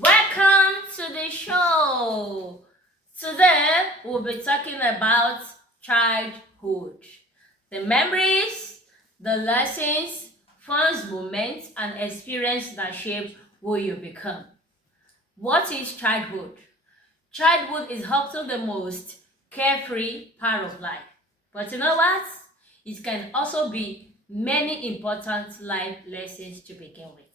Welcome to the show. Today we'll be talking about childhood. The memories, the lessons, fun moments, and experience that shape who you become. What is childhood? Childhood is often the most carefree part of life. But you know what? It can also be many important life lessons to begin with.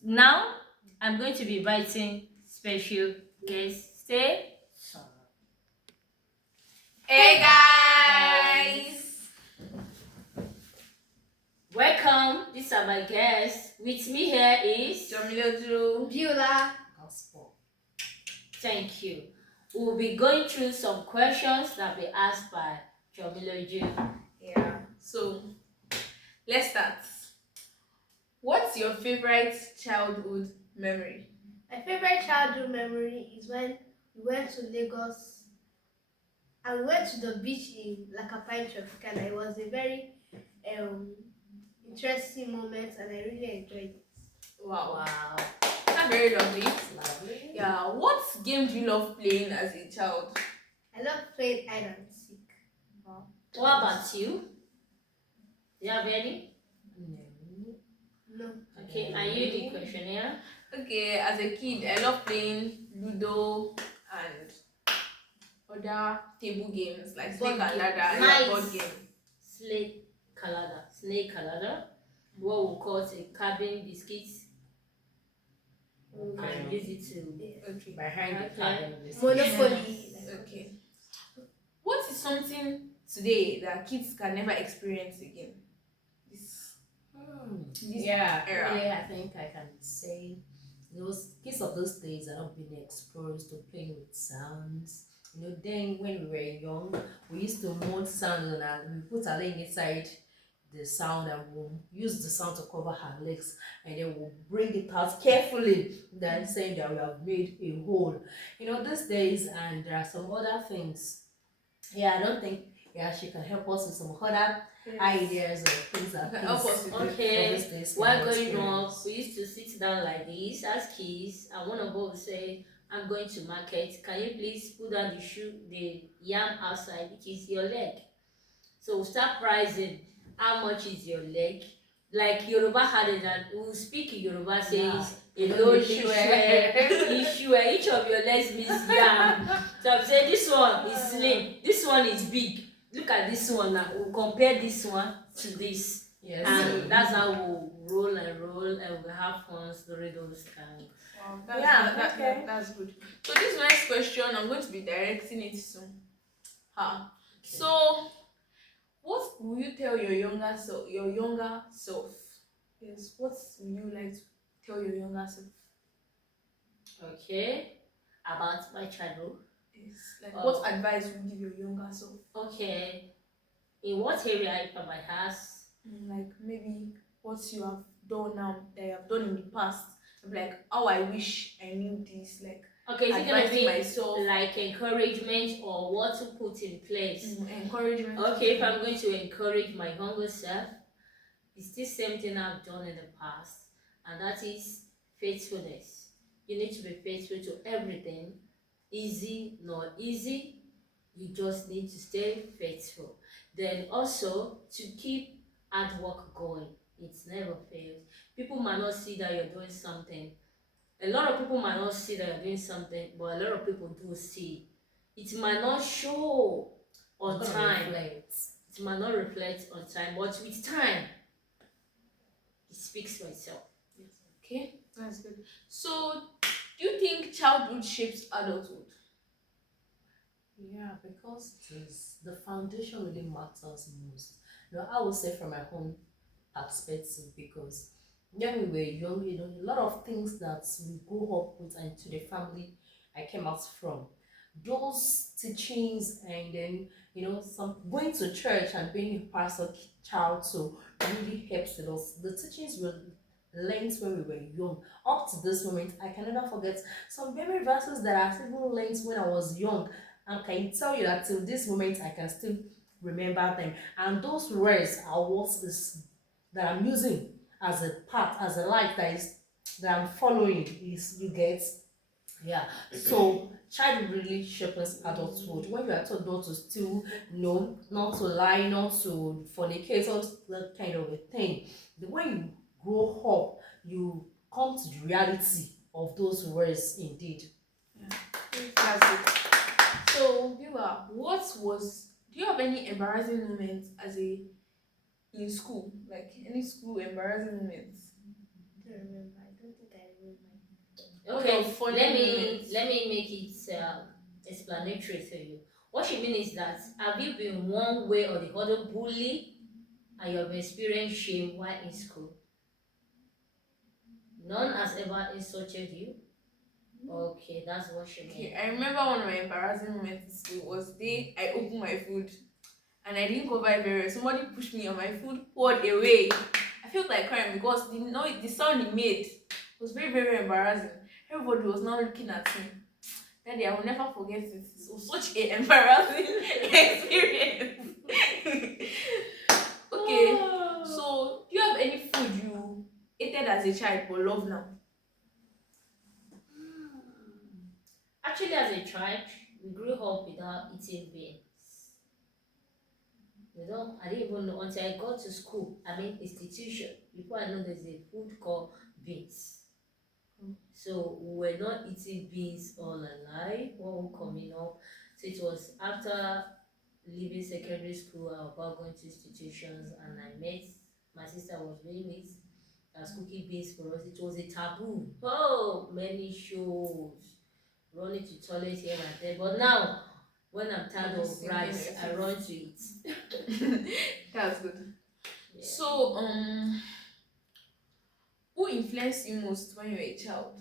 Now, I'm going to be inviting special guest. Stay. Hey guys! Welcome. These are my guests. With me here is Jomiloju. Beulah. Gospel. Thank you. We'll be going through some questions that will be asked by Jomiloju. Yeah, so let's start. What's your favorite childhood memory? My favorite childhood memory is when we went to Lagos and we went to the beach in Lakapine Tropicana. It was a very um, interesting moment and I really enjoyed it. Wow, Wow. that's very lovely. Lovely. Yeah, what game do you love playing as a child? I love playing hide and seek. Wow. What about you? Do you have any? No. Okay, are you the questionnaire? Okay, as a kid, I love playing Ludo and other table games like Snake and Board Ladder game. and Nice. board game. Snake calada. What we call it cabin biscuits. And use it to Okay. Behind the Okay. cabin. Monopoly. Okay. What is something today that kids can never experience again? This Yeah, era. really, I think I can say those kids of those days are not being exposed to playing with sounds. Then when we were young, we used to mold sounds and we put our leg inside the sound and we'll use the sound to cover her legs and then we'll bring it out carefully than saying that we have made a hole. These days, and there are some other things. Yeah, I don't think she can help us with some other ideas or things that Okay, help us kids with it. Okay, of these days while cannot going up, experience. we used to sit down like this as kids, and one of us would say, I'm going to market. Can you please put down the yam outside, which is your leg? So we'll start pricing how much is your leg. Like Yoruba had it that we'll speak in Yoruba says, each of your legs means yam. So I'm saying this one is slim, this one is big. Look at this one now. We'll compare this one to this. Yes. And that's how we'll roll and we'll have fun story those kind. Wow, that's good. So this next question, I'm going to be directing it to her. So, what will you tell your younger self? Yes, what will you like to tell your younger self? Okay, about my childhood. Yes, like what advice would you give your younger self? Okay, in what area if I ask? Like maybe what you have done now that you have done in the past. Like how I wish I knew this. Like Okay, is it gonna advising be myself. like encouragement or what to put in place? Encouragement. Okay, if I'm going to encourage my younger self, it's the same thing I've done in the past, and that is faithfulness. You need to be faithful to everything, easy, not easy. You just need to stay faithful. Then also to keep hard work going. It never fails. People might not see that you're doing something. A lot of people might not see that you're doing something, but a lot of people do see. It might not show on It's gonna time. reflect. It might not reflect on time, but with time, it speaks for itself. Okay, that's good. So, do you think childhood shapes adulthood? Yeah, because it is the foundation really matters most. I would say from my own perspective because when we were young, a lot of things that we grew up with and to the family I came out from. Those teachings and then some going to church and being a pastor child so really helps with us. The teachings were learned when we were young. Up to this moment, I can never forget some very verses that I even learned when I was young and can tell you that till this moment I can still remember them. And those words are what is that I'm using as a part, as a light that is that I'm following is, you get, yeah. So child really shapes adulthood. When you are told not to steal, no, not to lie, not to fornicate, all that kind of a thing. The way you grow up, you come to the reality of those words indeed. Yeah, that's it. So, Biwa, do you have any embarrassing moments in school? Like any school embarrassing moments? I don't remember. I don't think I remember. What are Okay, funny moments? let me make it explanatory to you. What she mean is that have you been one way or the other bullied and you have experienced shame while in school? None has ever insulted you? Okay, that's what she Okay, meant. I remember one of my embarrassing moments in school was the day I opened my food and I didn't cover it very well. Somebody pushed me and my food poured away. I felt like crying because the sound it made was very, very embarrassing. Everybody was now looking at me. Daddy, I will never forget it. It was such an embarrassing experience. Okay, so do you have any food you hated as a child but love now? Actually, as a child, we grew up without eating beans. You know, I didn't even know until I got to school, I mean institution, before I know there's a food called beans. So we were not eating beans all alive while coming up. So it was after leaving secondary school, I was about going to institutions, and I met my sister was doing it as cooking beans for us. It was a taboo. Oh, many shows, running to toilet here and there. But now, when I'm tired I'm of sinking rice, my I teeth. run to it. That's good. Yeah. So, who influenced you most when you were a child?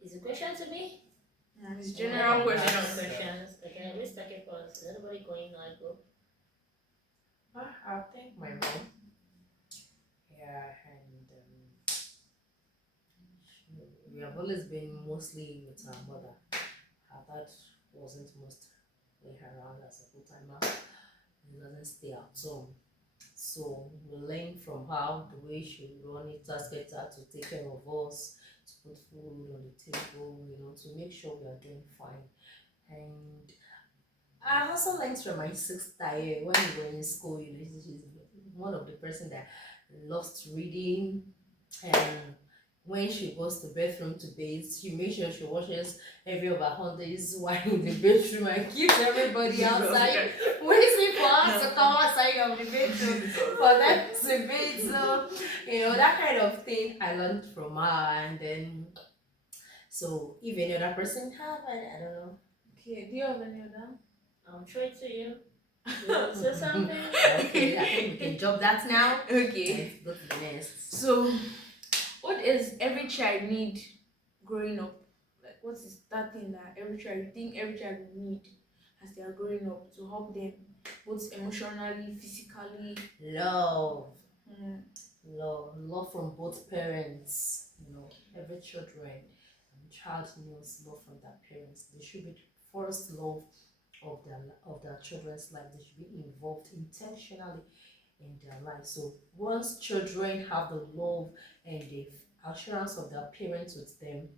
Is the question to me? It's Oh, general okay, question. general questions. Okay, who's talking first? Is anybody going? I go. I think my mom. Yeah, and we have always been mostly with our mother. Her dad wasn't mostly around as a full timer. He doesn't stay at home. So we learn from her the way she run it, expect her to take care of us, to put food on the table, to make sure we are doing fine. And I also learned from my sister when we were in school, she's one of the person that loves reading, and when she goes to bathroom to bathe, she makes sure she washes every of her undies while in the bedroom and keeps everybody outside, waiting for us to come outside of the bedroom for them to bathe. So, that kind of thing I learned from her, and then so if any other person have, I don't know. Okay, do you have any other? I'll try to you. You want to say something? Okay, I think we can jump that now. Okay. Let's go to the next. So, what does every child need growing up? Like, what is that thing that you think every child will need as they are growing up to help them both emotionally, physically? Love. Mm, Love from both parents. Every child needs love from their parents. They should be the first love of their children's life. They should be involved intentionally in their life. So once children have the love and the assurance of their parents with them,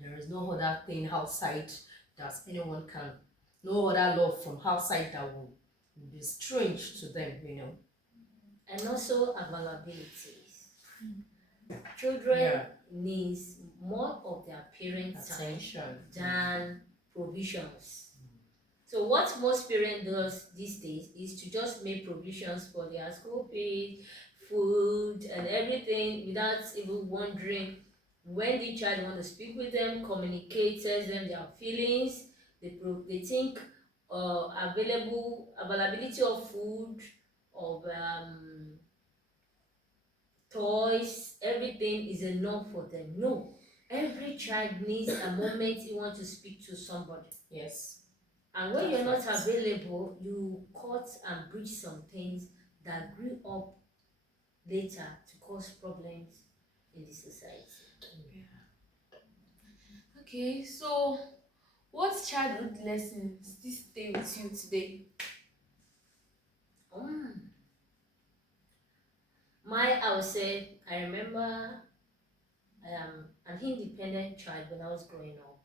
there is no other thing outside that anyone can, no other love from outside that will be strange to them. And also availabilities. Children Yeah. needs more of their parents' time Attention. than provisions. So what most parents does these days is to just make provisions for their school fees, food, and everything without even wondering when the child want to speak with them, communicate, tells them their feelings. They think availability of food, of toys, everything is enough for them. No, every child needs a moment he wants to speak to somebody. Yes. And when That's you're not right. available, you cut and breach some things that grew up later to cause problems in the society. okay, so what childhood lessons still stay with you today? Mm. My I would say I remember I am an independent child when I was growing up.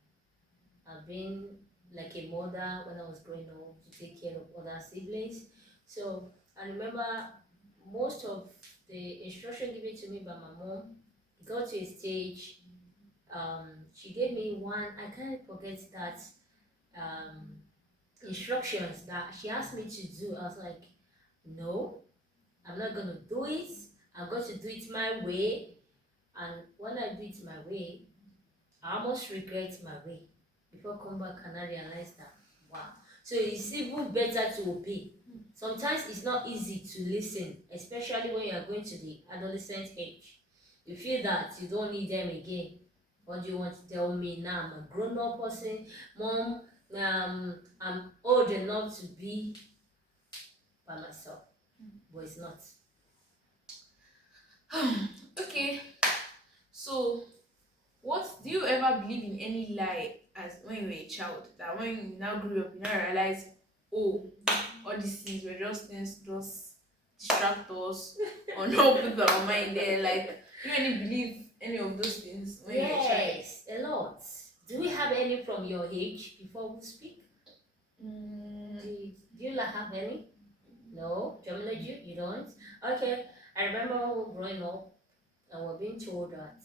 I've been like a mother when I was growing up to take care of other siblings. So I remember most of the instruction given to me by my mom. It got to a stage. She gave me one. I can't forget that um, instructions that she asked me to do. I was like, no, I'm not gonna do it. I'm going to do it my way. And when I do it my way, I almost regret my way before come back and I realize that wow. So it's even better to obey. Sometimes it's not easy to listen, especially when you are going to the adolescent age. You feel that you don't need them again. What do you want to tell me now? I'm a grown-up person, mom. I'm old enough to be by myself, but it's not. Okay, so what do you ever believe in any lie as when you were a child that when you now grew up you now realize, oh, all these things were just things to just distract us or not put our mind there? Like, do you any believe any of those things when you were a child? Yes, a lot. Do we have any from your age before we speak? Do you like have any? No? Jamila, you don't? Okay. I remember when we were growing up and we're being told that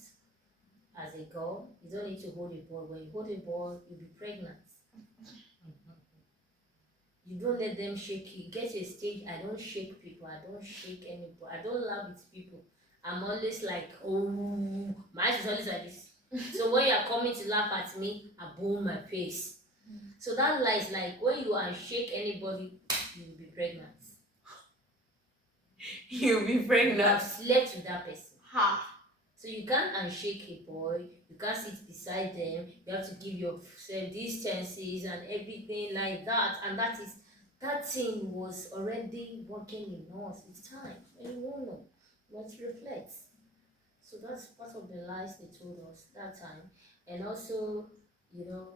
as a girl, you don't need to hold a ball. When you hold a ball, you'll be pregnant. You don't let them shake you. Get to a stage, I don't shake people. I don't shake anybody. I don't laugh with people. I'm always like, oh, my eyes is always like this. So when you are coming to laugh at me, I boom my face. So that lies like when you unshake anybody, you will be pregnant. You'll be You have pregnant. slept with that person. Ha! So you can't unshake a boy, you can't sit beside them, you have to give yourself distances and everything like that. And that thing was already working in us with time. And you won't know. You must reflect. So that's part of the lies they told us that time. And also, you know,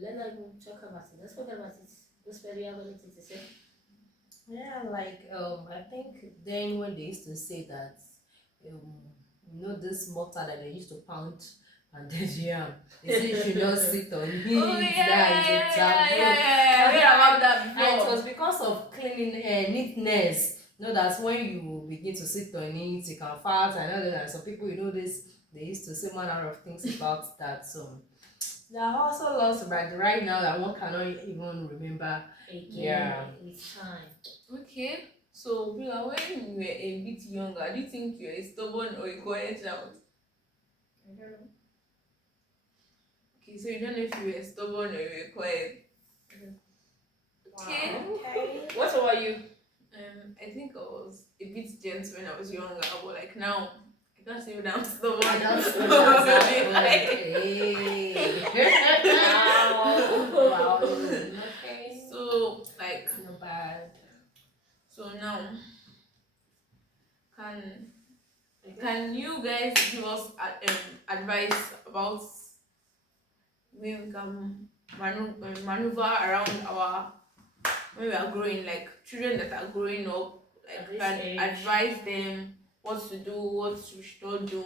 let's not even talk about it. Let's forget about it. That's where you have anything to say. Yeah, like I think then when they used to say that um this mortar that they used to pound and then yam, they say you should not sit on it. Oh yeah, That is a taboo. I heard about that And it before. was because of cleaning neatness. That's when you begin to sit on it, you can fart and all that. So people, this, they used to say manner of things about that. So there are also lots right now that one cannot even remember. Again, Yeah. with time. Okay, so Bila, when you were a bit younger, do you think you're a stubborn or a quiet child? I don't know. Okay, so you don't know if you were stubborn or you were quiet. Okay. Okay. What about you? I think I was a bit dense when I was younger, but like now, I can't say that I'm stubborn. I don't see Wow. Wow. Okay. So like, Not bad. so now, can can you guys give us advice about when we can maneuver around our when we are growing, like children that are growing up, At like this can age. advise them what to do, what we should not do,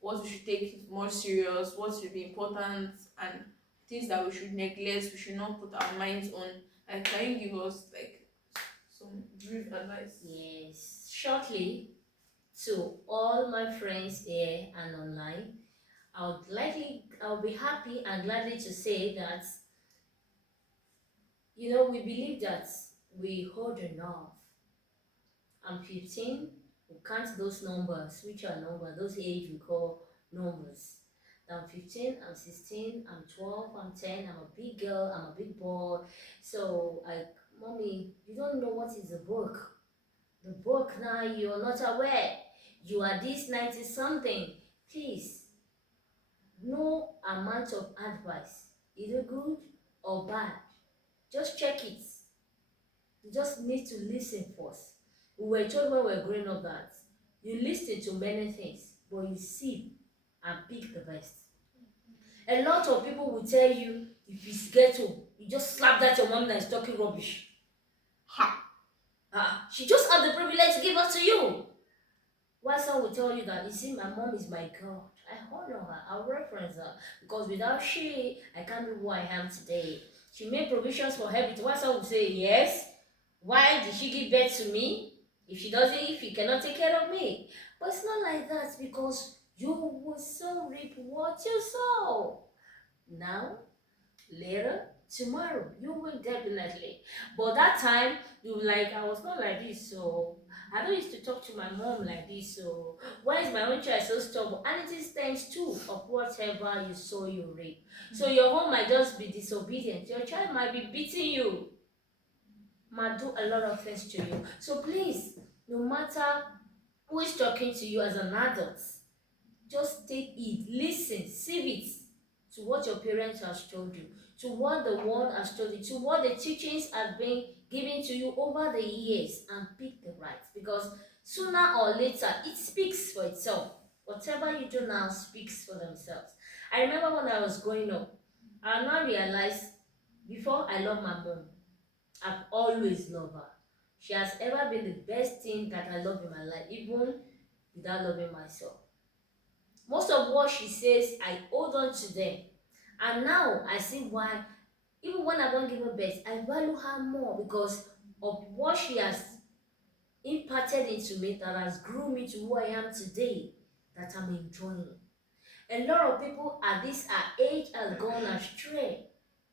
what we should take more serious, what should be important, and things that we should neglect, we should not put our minds on. Like, can you give us like some brief advice? Yes. Shortly, to all my friends here and online, I'll be happy and gladly to say that, we believe that we hold enough. I'm 15, we count those numbers, which are numbers, those age we call numbers. I'm 15, I'm 16, I'm 12, I'm 10, I'm a big girl, I'm a big boy. So, like, mommy, you don't know what is a book. The book now, you're not aware. You are this 90 something. Please, no amount of advice, either good or bad. Just check it. You just need to listen first. We were told when we were growing up that you listen to many things, but you see and pick the best. A lot of people will tell you if it's ghetto, you just slap that your mom that is talking rubbish. Ha! She just had the privilege to give us to you. Why some will tell you that, you see, my mom is my God. I honor her, I reference her, because without she, I can't be who I am today. She made provisions for everything. Why some will say, yes, why did she give birth to me? If she cannot take care of me. But it's not like that, because you will soon reap what you sow. Now, later, tomorrow, you will definitely. But that time, you will like, I was not like this, so I don't used to talk to my mom like this, so why is my own child so stubborn? And it is times two of whatever you sow, you reap. So your home might just be disobedient. Your child might be beating you, might do a lot of things to you. So please, no matter who is talking to you as an adult, just take it, listen, see it to what your parents has told you, to what the world has told you, to what the teachings have been given to you over the years, and pick the right. Because sooner or later, it speaks for itself. Whatever you do now speaks for themselves. I remember when I was growing up, I now realized, before I love my mom, I've always loved her. She has ever been the best thing that I love in my life, even without loving myself. Most of what she says, I hold on to them. And now I see why, even when I don't give her birth, I value her more, because of what she has imparted into me, that has grown me to who I am today, that I'm enjoying. A lot of people at this our age have gone astray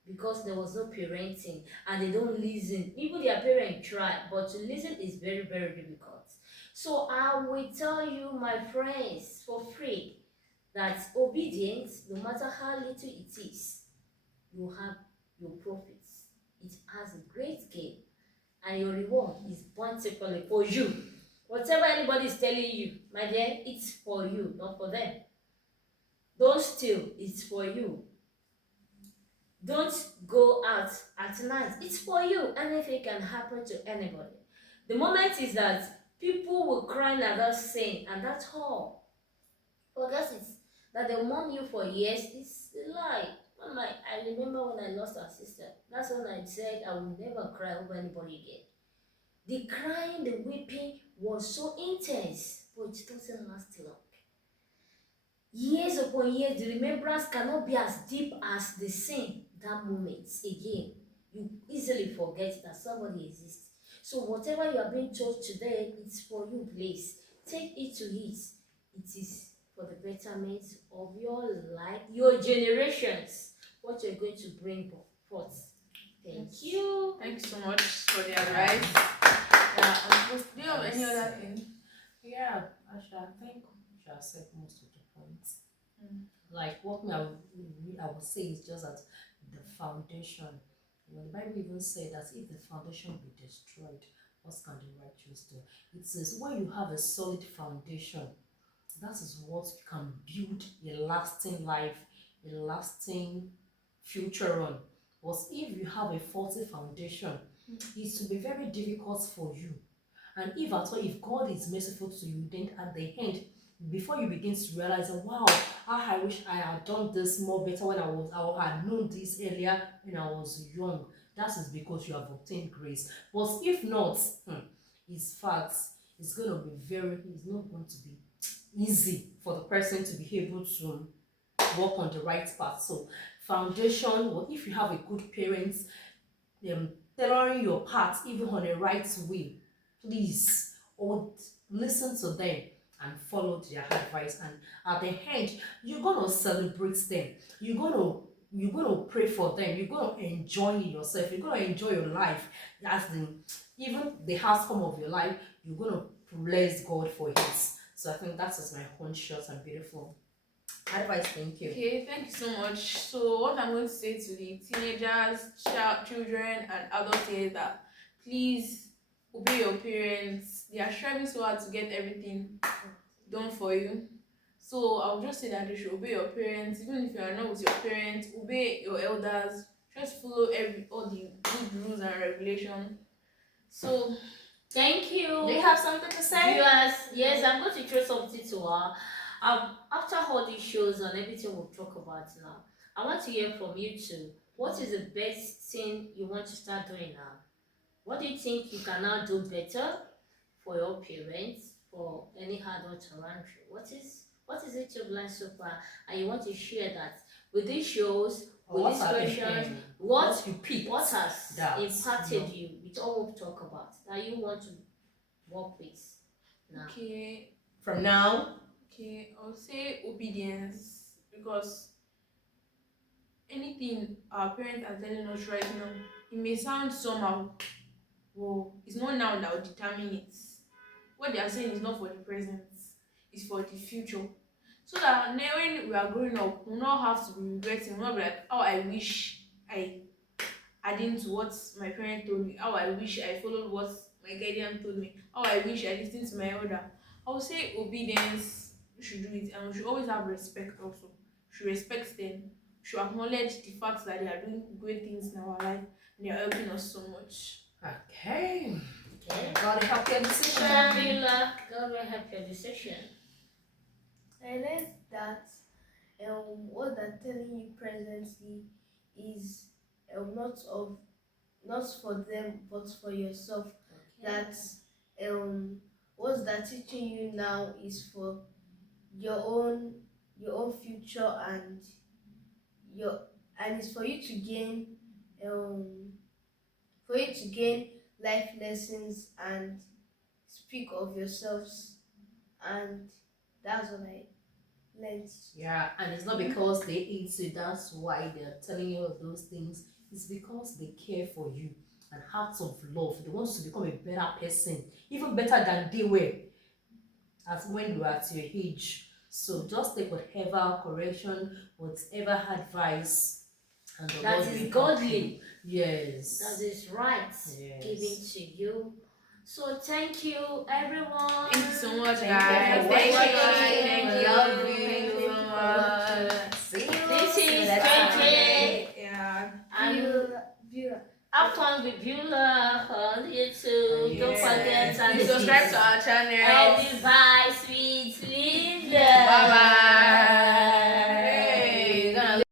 because there was no parenting, and they don't listen. Even their parents try, but to listen is very, very difficult. So I will tell you, my friends, for free, that obedience, no matter how little it is, you have your profits. It has a great gain, and your reward is bountifully for you. Whatever anybody is telling you, my dear, it's for you, not for them. Don't steal, it's for you. Don't go out at night, it's for you. Anything can happen to anybody. The moment is that people will cry about sin, and that's all. Forget it. That they mourn you for years is a lie. I remember when I lost our sister. That's when I said I will never cry over anybody again. The crying, the weeping was so intense, but it doesn't last long. Years upon years, the remembrance cannot be as deep as the sin that moment again. You easily forget that somebody exists. So whatever you are being told today, it's for you, please. Take it to it. It is for the betterment of your life, your generations, what you're going to bring forth. Thank you. Thank you so much for the advice. Do you have any other thing? Yeah, actually, I think she has said most of the points. Like what I would say is just that the foundation. The Bible even said that if the foundation be destroyed, what can the righteous do? It says when you have a solid foundation, that is what can build a lasting life, a lasting future on. But if you have a faulty foundation, it will be very difficult for you. And if at all, if God is merciful to you, then at the end, before you begin to realize, wow, I wish I had done this more better when I had known this earlier when I was young. That is because you have obtained grace. But if not, it's facts. It's going to be it's not going to be easy for the person to be able to walk on the right path. So foundation, or if you have a good parents, tailoring your path even on the right way, please, or listen to them and follow their advice. And at the end, you're gonna celebrate them. You're gonna pray for them. You're gonna enjoy yourself. You're gonna enjoy your life. As even the outcome of your life, you're gonna bless God for it. So I think that is my own short and beautiful advice. Thank you. Okay, thank you so much. So what I'm going to say to the teenagers, children, and adults is that please obey your parents. They are striving so hard to get everything done for you. So I'll just say that you should obey your parents. Even if you are not with your parents, obey your elders. Just follow all the good rules and regulations. So Thank you. do you have something to say? Yes, I'm going to throw something to her. After all these shows and everything we'll talk about now, I want to hear from you too. What is the best thing you want to start doing now? What do you think you can now do better for your parents, for for any adult around you. What is it you've learned so far, and you want to share that with these shows, Or with these questions? What you picked what has that, impacted you with all we've talked about that you want to work with now? Okay, from now? okay, I would say obedience, because anything our parents are telling us right now, it may sound somehow, but it's not now that will determine it. What they are saying is not for the present, it's for the future. So that now when we are growing up, we'll not have to be regretting, we'll not be like, oh, I wish I didn't to what my parent told me, how I wish I followed what my guardian told me, how I wish I listened to my elder. I would say obedience, we should do it, and we should always have respect also. We should respect them, we should acknowledge the fact that they are doing great things in our life and they are helping us so much. Okay. Okay. God help your decision. Jamila, God will help your decision. I learned that what they're telling you presently is not for them but for yourself. Okay. That what they're teaching you now is for your own future, your and it's um for you to gain life lessons and speak of yourselves, and that's what I learned. Yeah, and it's not because they hate you, that's why they're telling you all those things. It's because they care for you and hearts of love. They want you to become a better person, even better than they were as when you were at your age. So just take whatever correction, whatever advice, and the That Lord is will help godly. you. Yes. That is right. Yes. Given to you. So thank you, everyone. Thank you so much, Thank guys. you for Thank you, watching. thank you, Love thank you. you Thank so you for watching. much. See you. This See you is next time. JJ. Yeah. And Beulah. have fun with Beulah on YouTube. Don't Yeah. forget and Please subscribe to our channel. Bye.